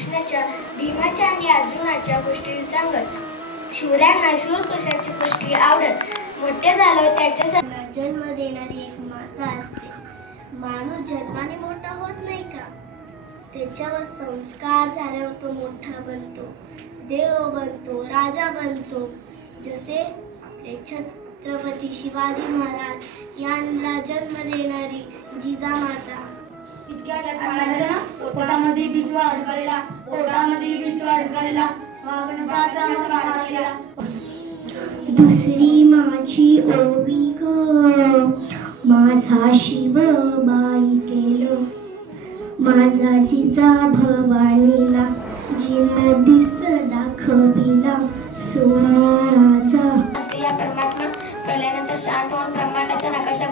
कृष्णाच्या, भीमाच्या आणि अर्जुनाच्या गोष्टी सांगत. शूरांना शूरपशाच्या गोष्टी आवडत. मोठे झाल्यावर त्यांच्या जन्म देणारी एक माता असते. माणूस जन्माने मोठा होत नाही का? त्याच्यावर संस्कार झाल्यावर तो मोठा बनतो, देव बनतो, राजा बनतो. जसे आपले छत्रपती शिवाजी महाराज यांना जन्म देणारी जिजामाता. इतक्या महाराजांना पोटामध्ये बिचवा अडकलेला, पोटामध्ये बिचवा अडकलेला, वाघनकाचा मारा केला. दुसरी माझी ओवी ग, माझा शिवबाई केलो, माझा जिजा भवानीला जिन दिस दाखविला सोन्याचा. या परमात्मा प्रलयानंतर शांत होऊन ब्रह्मांडाच्या नकाशा